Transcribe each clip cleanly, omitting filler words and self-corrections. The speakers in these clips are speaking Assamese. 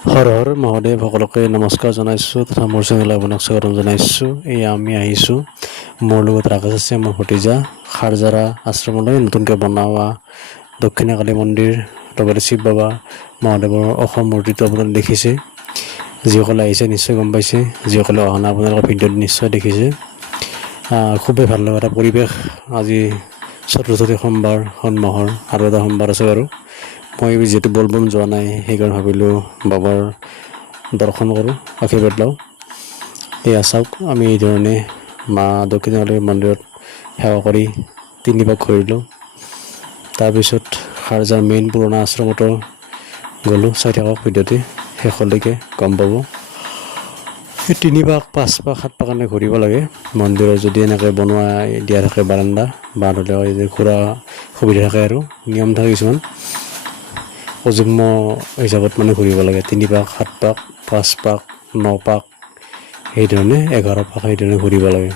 হৰ হৰ মহাদেৱ সকলোকে নমস্কাৰ জনাইছোঁ তথা মোৰ চেনেল আপোনাক স্বাগতম জনাইছোঁ। আমি আহিছোঁ মোৰ লগত ৰাকেশ আছে, মোৰ ভতিজা খাৰজাৰা আশ্ৰমলৈ নতুনকৈ বনোৱা দক্ষিণকালী মন্দিৰ লগতে শিৱ বাবা মহাদেৱৰ অসম মূৰ্তিটো আপোনালোকে দেখিছে। যিসকলে আহিছে নিশ্চয় গম পাইছে, যিসকলে অহা নাই আপোনালোকৰ ভিডিঅ'ত নিশ্চয় দেখিছে। খুবেই ভাল লগা এটা পৰিৱেশ। আজি চতুৰ্থী সোমবাৰ সন্মাহৰ আৰু এটা সোমবাৰ আছে বাৰু। মই যিহেতু বলবম যোৱা নাই সেইকাৰণে ভাবিলোঁ বাবাৰ দৰ্শন কৰোঁ, আশীৰ্বাদ লওঁ। এয়া চাওক, আমি এই ধৰণে মা দক্ষিণকালী মন্দিৰত সেৱা কৰি 3 পাক ঘূৰিলোঁ। তাৰপিছত খাৰজাৰ মেইন পুৰণা আশ্ৰমতো গ'লোঁ। চাই থাকক ভিডিঅ'তে শেষলৈকে গম পাব। সেই 3 পাক 5 পাক 7 পাক এনেকৈ ঘূৰিব লাগে মন্দিৰত। যদি এনেকৈ বনোৱা দিয়া থাকে বাৰাণ্ডা বা ধৰি লওক যে ঘূৰা সুবিধা থাকে আৰু নিয়ম থাকে কিছুমান, অযুগ্ম হিচাপত মানে ঘূৰিব লাগে। 3 পাক 7 পাক 5 পাক 9 পাক সেইধৰণে 11 পাক সেইধৰণে ঘূৰিব লাগে।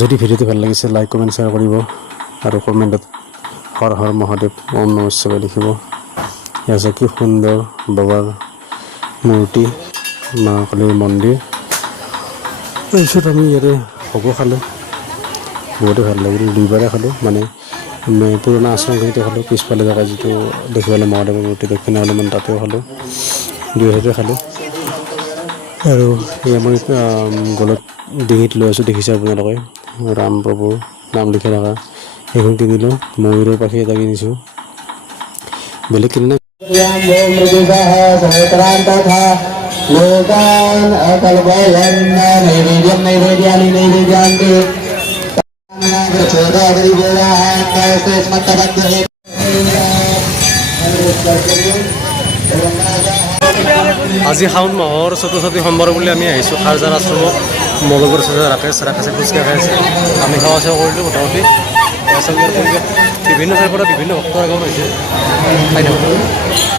যদি ভিডিঅ'টো ভাল লাগিছে লাইক কমেণ্ট শ্বেয়াৰ কৰিব আৰু কমেণ্টত হৰ হৰ মহাদেৱ ওম নমঃ শিৱায় লিখিব। এয়া কি সুন্দৰ বাবাৰ মূৰ্তি, মা কালীৰ মন্দিৰ। তাৰপিছত আমি ইয়াতে ভোগো খালোঁ, বহুতে ভাল লাগিল। 2বাৰে খালোঁ, মানে পুৰণা আশ্ৰমখিনিতে খালোঁ, পিছফালে জেগা যিটো দেখিবলৈ মহাদেৱৰ মূৰ্তি দক্ষিণকালী মন্দিৰ তাতেও খালোঁ, 2 ঠাইতে খালোঁ। আৰু এই মই গলত ডিঙিত লৈ আছোঁ, দেখিছে আপোনালোকে ৰাম প্ৰভুৰ নাম লিখি থকা সেইখন কিনিলোঁ। ময়ূৰৰ পাখি এটা কিনিছোঁ, বেলেগ কিনি নাই। আজি শাওণ মাহৰ চতুৰ্থী সোমবাৰ বুলি আমি আহিছোঁ খাৰজাৰা আশ্ৰমত। মোৰ লগৰ আছে ৰাকেশে ফুচকা খাই আছে, আমি সেৱা চেৱা কৰিলোঁ মোটামুটি। বিভিন্ন ঠাইৰ পৰা বিভিন্ন ভক্তৰ আগমন হৈছে, খাই থাকোঁ।